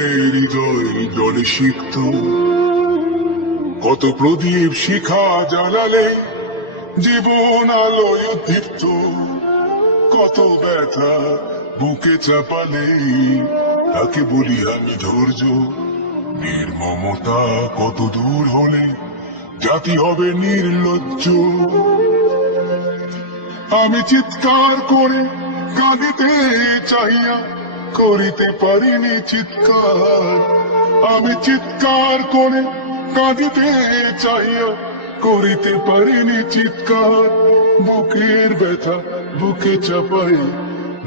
গড়ালে হৃদয় জলে সিক্ত, কত প্রদীপ শিখা জ্বালালে জীবন আলোয় দীপ্ত, কত ব্যথা বুকে চাপালে তাকে বলি আমি ধৈর্য। নির্মমতা কত দূর হলে জাতি হবে নির্লজ্জ। আমি চিৎকার করে কাঁদিতে চাইয়া করিতে পারিনি চিৎকার, আমি চিৎকার করে কাঁদিতে চাইয়া করিতে পারিনি চিৎকার। বুকের ব্যথা বুকে চাপাই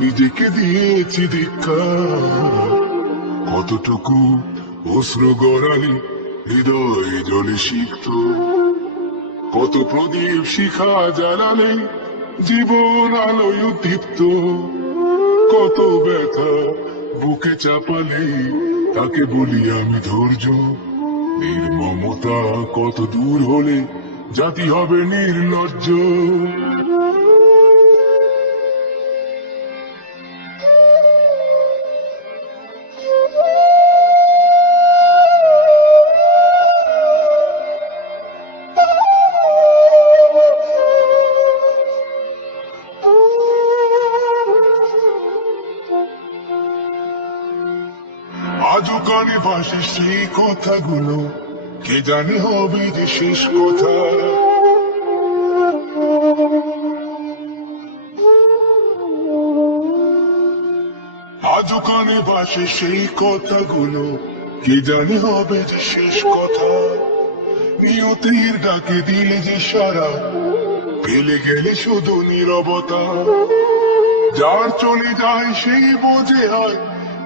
নিজেকে দিয়েছি ধিক্কার, কতটুকু অশ্রু গড়ালি হৃদয় জলে সিক্ত, কত প্রদীপ শিখা জ্বালালে জীবন আলোয় দীপ্ত, কত ব্যথা বুকে চাপালে তাকে বলি আমি ধৈর্য। নির্মমতা কত দূর হলে জাতি হবে নির্লজ্জ। আজও কানে ভাসে সেই কথাগুলো, কে জানে হবে যে শেষ কথা। আজও কানে ভাসে সেই কথাগুলো, কে জানে হবে যে শেষ কথা। নিয়তির ডাকে দিলে যে সারা, পেলে গেলে শুধু নীরবতা। যার চলে যায় সেই বোঝে হয়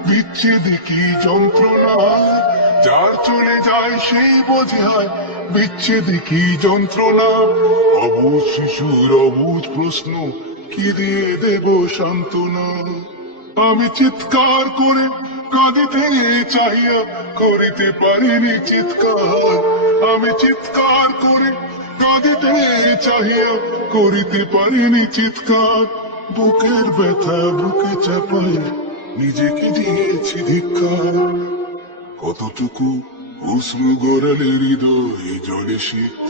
বিচ্ছেদ কি যন্ত্রণা, যার চলে যায় সেই বোঝে হয় বিচ্ছেদ কি যন্ত্রণা। অবুঝ শিশুর অবুঝ প্রশ্ন, কি দিয়ে দেব সান্ত্বনা। আমি চিৎকার করে কাঁদিতে চাইয়া করিতে পারিনি চিৎকার, আমি চিৎকার করে কাঁদিতে চাইয়া করিতে পারিনি চিৎকার। বুকের ব্যথা বুকে চাপায় নিজেকে দিয়েছি ধিক্কার, কতটুকু অশ্রু গড়ালে হৃদয় জলে সিক্ত,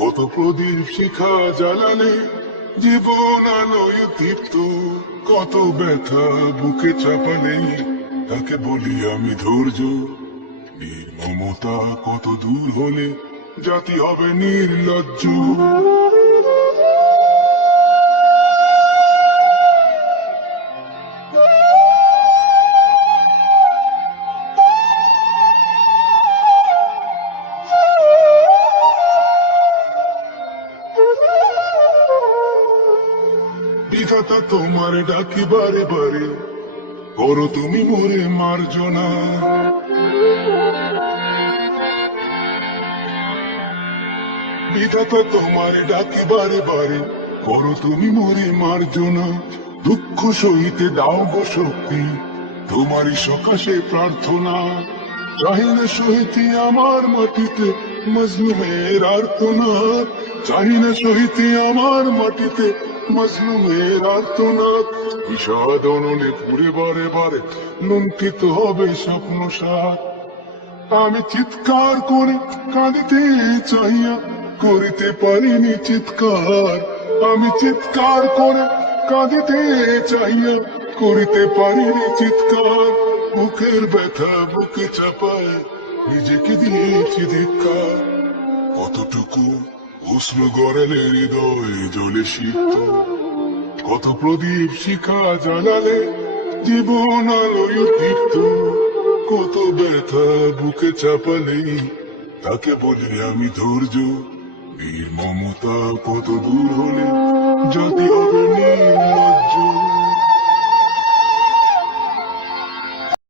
কত প্রদীপ শিখা জ্বালালে জীবন আলোয় দীপ্ত, কত ব্যথা বুকে চাপালে তাকে বলি আমি ধৈর্য। নির্মমতা কত দূর হলে জাতি হবে নির্লজ্জ। বিধাতা তোমার ডাকি বারে বারে, করো তুমি মোরে মার্জনা। বিধাতা তোমার ডাকি বারে বারে, করো তুমি মোরে মার্জনা। দুঃখ সহিতে দাও গো শক্তি, তোমারই সকাশে প্রার্থনা। চাহি না সহিতে আমার মাটিতে মজলুমের আর্তনাদ, চাহি না সহিতে আমার মাটিতে মজলুমের আর্তনাদ। বিষাদ অনলে ঘুরে বারে বারে লুণ্ঠিত হবে স্বপ্ন সার। আমি চিৎকার করে কাঁদিতে চাইয়া করিতে পারিনি চিৎকার, আমি চিৎকার করে কাঁদিতে চাইয়া করিতে পারিনি চিৎকার। বুকের ব্যথা বুকে চাপায় নিজেকে দিয়েছি ধিক্কার, কতটুকু অশ্রু গড়ালে হৃদয় জলে সিক্ত, কত প্রদীপ শিখা জ্বালালে জীবন আলোয় দীপ্ত, কত ব্যথা বুকে চাপালে তাকে বলি আমি ধৈর্য। নির্মমতা কত দূর হলে জাতি হবে